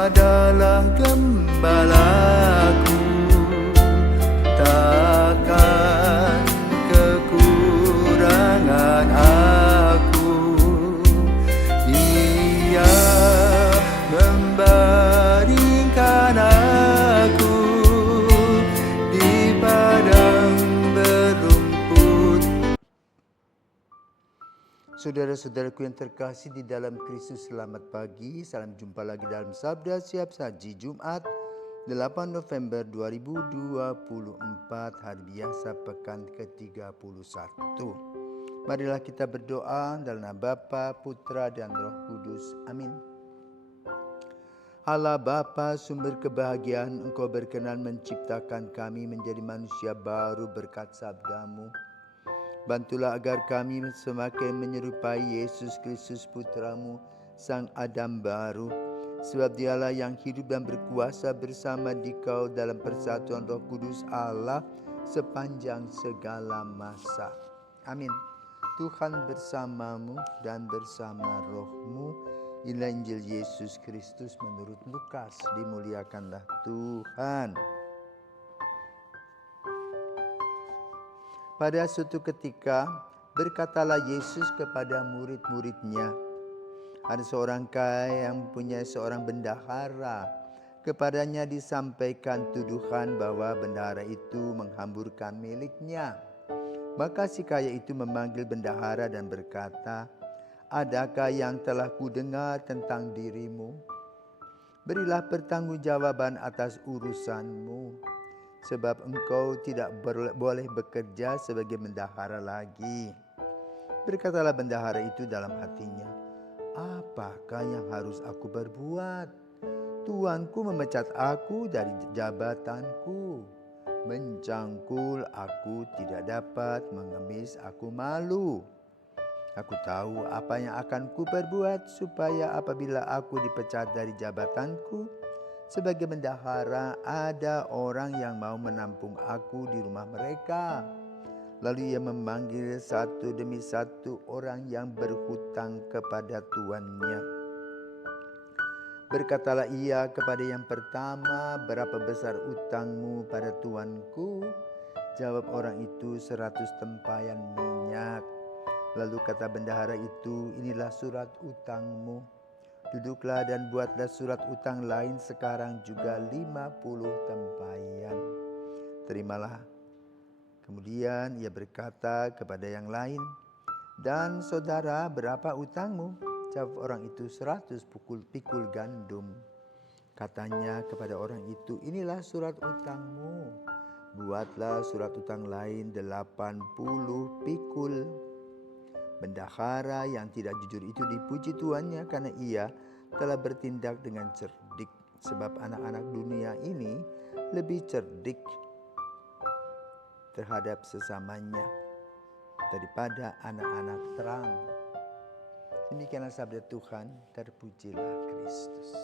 adalah gembalaku, takkan kekurangan aku. Ia membaringkan aku di padang berumput. Saudara-saudaraku yang terkasih di dalam Kristus, selamat pagi. Salam jumpa lagi dalam Sabda Siap Saji Jumat 8 November 2024, hari biasa pekan ke-31. Marilah kita berdoa dalam nama Bapa, Putra, dan Roh Kudus. Amin. Allah Bapa, sumber kebahagiaan, Engkau berkenan menciptakan kami menjadi manusia baru berkat sabda-Mu. Bantulah agar kami semakin menyerupai Yesus Kristus Putra-Mu, Sang Adam baru. Sebab Dialah yang hidup dan berkuasa bersama Dikau dalam persatuan Roh Kudus Allah sepanjang segala masa. Amin. Tuhan bersamamu dan bersama rohmu. Inilah Injil Yesus Kristus menurut Lukas. Dimuliakanlah Tuhan. Pada suatu ketika, berkatalah Yesus kepada murid-muridnya, ada seorang kaya yang mempunyai seorang bendahara. Kepadanya disampaikan tuduhan bahwa bendahara itu menghamburkan miliknya. Maka si kaya itu memanggil bendahara dan berkata, "Adakah yang telah kudengar tentang dirimu? Berilah pertanggungjawaban atas urusanmu. Sebab engkau tidak boleh bekerja sebagai bendahara lagi." Berkatalah bendahara itu dalam hatinya, "Apakah yang harus aku berbuat? Tuanku memecat aku dari jabatanku. Mencangkul aku tidak dapat, mengemis aku malu. Aku tahu apa yang akan ku perbuat supaya apabila aku dipecat dari jabatanku sebagai bendahara, ada orang yang mau menampung aku di rumah mereka." Lalu ia memanggil satu demi satu orang yang berhutang kepada tuannya. Berkatalah ia kepada yang pertama, "Berapa besar utangmu pada tuanku?" Jawab orang itu, 100 tempayan minyak. Lalu kata bendahara itu, "Inilah surat utangmu. Duduklah dan buatlah surat utang lain sekarang juga 50 tempayan. Terimalah." Kemudian ia berkata kepada yang lain, "Dan saudara, berapa utangmu?" Jawab orang itu, 100 pikul gandum. Katanya kepada orang itu, "Inilah surat utangmu. Buatlah surat utang lain 80 pikul. Bendahara yang tidak jujur itu dipuji tuannya karena ia telah bertindak dengan cerdik. Sebab anak-anak dunia ini lebih cerdik terhadap sesamanya daripada anak-anak terang." Demikianlah sabda Tuhan, terpujilah Kristus.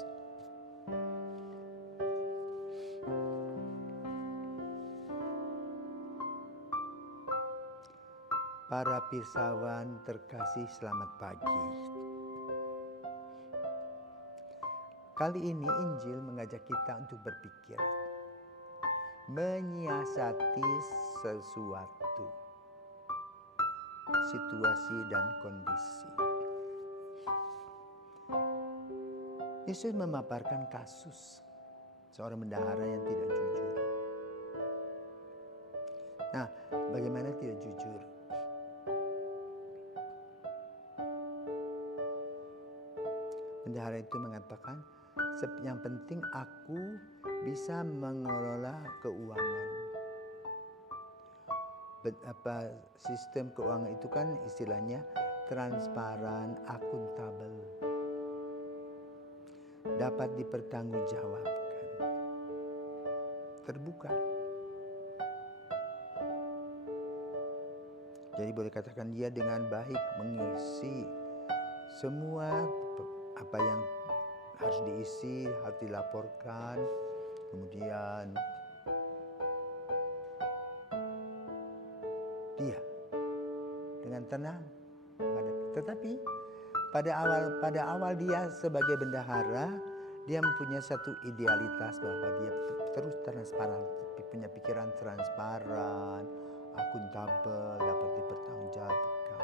Para pirsawan terkasih, selamat pagi. Kali ini Injil mengajak kita untuk berpikir, menyiasati sesuatu, situasi dan kondisi. Yesus memaparkan kasus seorang bendahara yang tidak jujur. Nah, bagaimana tidak jujur? Bendahara itu mengatakan, "Yang penting aku bisa mengelola keuangan." Sistem keuangan itu kan istilahnya transparan, akuntabel, dapat dipertanggungjawabkan, terbuka. Jadi boleh katakan dia dengan baik mengisi semua apa yang harus diisi, harus dilaporkan. Kemudian dia dengan tenang. Tetapi pada awal dia sebagai bendahara, Dia mempunyai satu idealitas bahwa dia terus transparan, punya pikiran transparan, akuntabel, dapat dipertanggungjawabkan.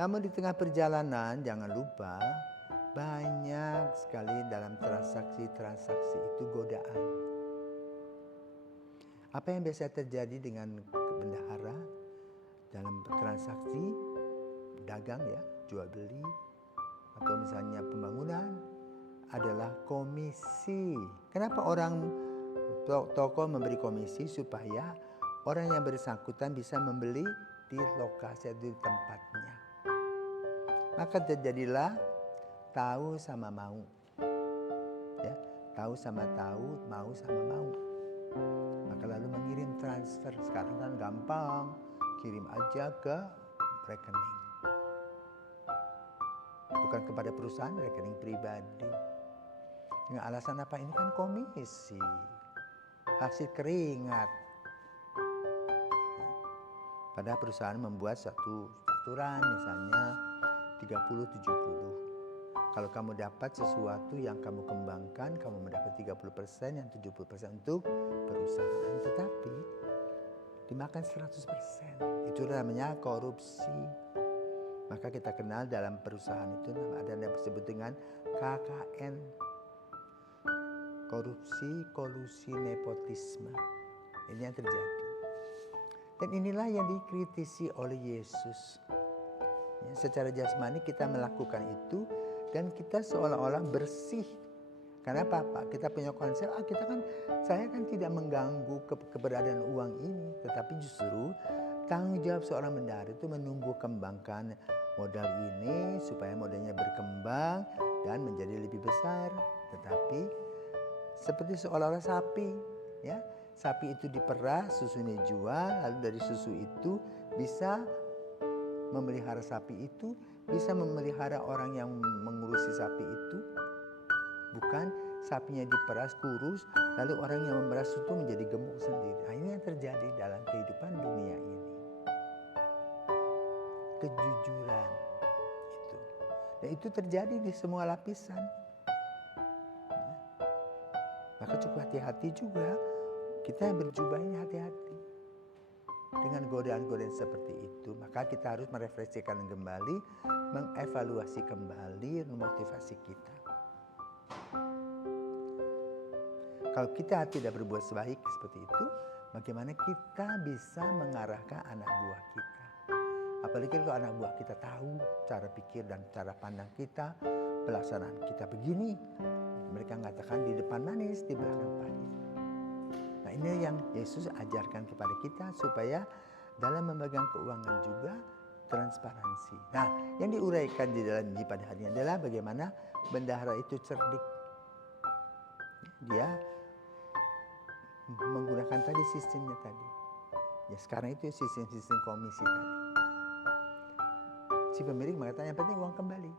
Namun di tengah perjalanan jangan lupa banyak sekali dalam transaksi-transaksi itu godaan. Apa yang biasa terjadi dengan bendahara dalam transaksi dagang ya, jual beli atau misalnya pembangunan adalah komisi. Kenapa orang toko memberi komisi? Supaya orang yang bersangkutan bisa membeli di lokasi, di tempatnya. Maka terjadilah tahu sama mau. Ya, tahu sama tahu, mau sama mau. Maka lalu mengirim transfer. Sekarang kan gampang, kirim aja ke rekening. Bukan kepada perusahaan, rekening pribadi. Dengan alasan apa? Ini kan komisi, hasil keringat. Pada perusahaan membuat satu aturan, misalnya 30-70. Kalau kamu dapat sesuatu yang kamu kembangkan, kamu mendapat 30%, yang 70% untuk perusahaan. Tetapi dimakan 100%. Itu namanya korupsi. Maka kita kenal dalam perusahaan itu ada yang disebut dengan KKN. Korupsi, kolusi, nepotisme. Ini yang terjadi. Dan inilah yang dikritisi oleh Yesus. Ya, secara jasmani kita melakukan itu dan kita seolah-olah bersih. Karena apa? Kita punya konsep, saya kan tidak mengganggu keberadaan uang ini. Tetapi justru tanggung jawab seorang bendahara itu menumbuh kembangkan modal ini supaya modalnya berkembang dan menjadi lebih besar. Tetapi seperti seolah-olah sapi, ya. Sapi itu diperah, susunya dijual, lalu dari susu itu bisa memelihara sapi itu, bisa memelihara orang yang mengurusi sapi itu. Bukan sapinya diperas, kurus, lalu orang yang memeras itu menjadi gemuk sendiri. Nah, ini yang terjadi dalam kehidupan dunia ini. Kejujuran itu. Dan itu terjadi di semua lapisan. Maka cukup hati-hati juga, kita yang berjubah ini hati-hati dengan godaan-godaan seperti itu. Maka kita harus merefleksikan kembali, mengevaluasi kembali motivasi kita. Kalau kita tidak berbuat sebaik seperti itu, bagaimana kita bisa mengarahkan anak buah kita? Apalagi kalau anak buah kita tahu cara pikir dan cara pandang kita, pelaksanaan kita begini. Mereka mengatakan di depan manis, di belakang pahit. Nah, ini yang Yesus ajarkan kepada kita supaya dalam memegang keuangan juga transparansi. Nah, yang diuraikan di dalam ini pada hari ini adalah bagaimana bendahara itu cerdik. Dia menggunakan tadi sistemnya tadi. Ya, sekarang itu sistem komisi tadi. Si pemilik mengatakan yang penting uang kembali.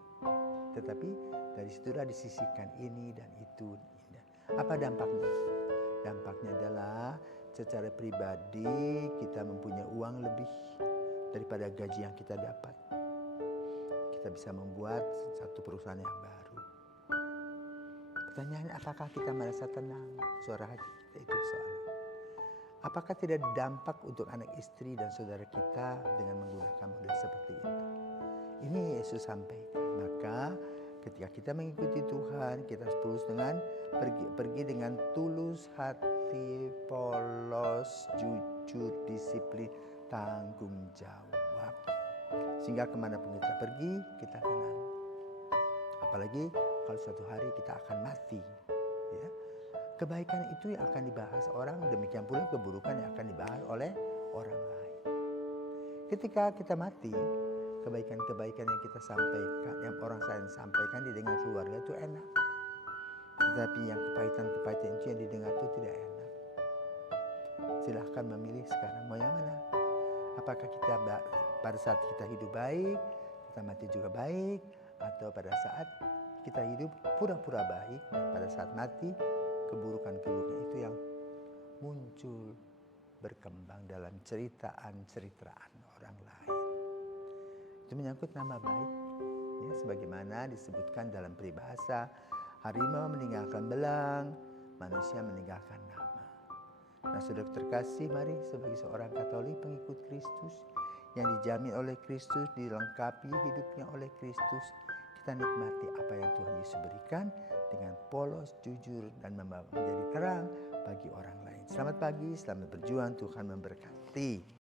Tetapi dari situlah disisihkan ini dan itu. Apa dampaknya? Dampaknya adalah secara pribadi kita mempunyai uang lebih daripada gaji yang kita dapat. Kita bisa membuat satu perusahaan yang baru. Pertanyaannya, apakah kita merasa tenang? Suara hati kita itu soal. Apakah tidak dampak untuk anak istri dan saudara kita dengan menggunakan model seperti itu? Ini Yesus sampaikan. Maka ketika kita mengikuti Tuhan, kita harus tulus dengan pergi dengan tulus hati, polos, jujur, disiplin, tanggung jawab. Sehingga kemanapun kita pergi, kita tenang. Apalagi kalau suatu hari kita akan mati. Ya. Kebaikan itu yang akan dibahas orang, demikian pula keburukan yang akan dibahas oleh orang lain. Ketika kita mati, kebaikan-kebaikan yang kita sampaikan, yang orang lain sampaikan didengar keluarga itu enak. Tetapi yang kepahitan-kepahitan itu yang didengar itu tidak enak. Silahkan memilih sekarang mau yang mana. Apakah kita pada saat kita hidup baik, kita mati juga baik, atau pada saat kita hidup pura-pura baik, dan pada saat mati keburukan-keburukan itu yang muncul berkembang dalam ceritaan orang lain. Itu menyangkut nama baik, ya, sebagaimana disebutkan dalam peribahasa, Harimau meninggalkan belang, manusia meninggalkan nama. Nah, saudara terkasih, mari sebagai seorang Katolik pengikut Kristus yang dijamin oleh Kristus, dilengkapi hidupnya oleh Kristus, kita nikmati apa yang Tuhan Yesus berikan dengan polos, jujur, dan menjadi terang bagi orang lain. Selamat pagi, selamat berjuang, Tuhan memberkati.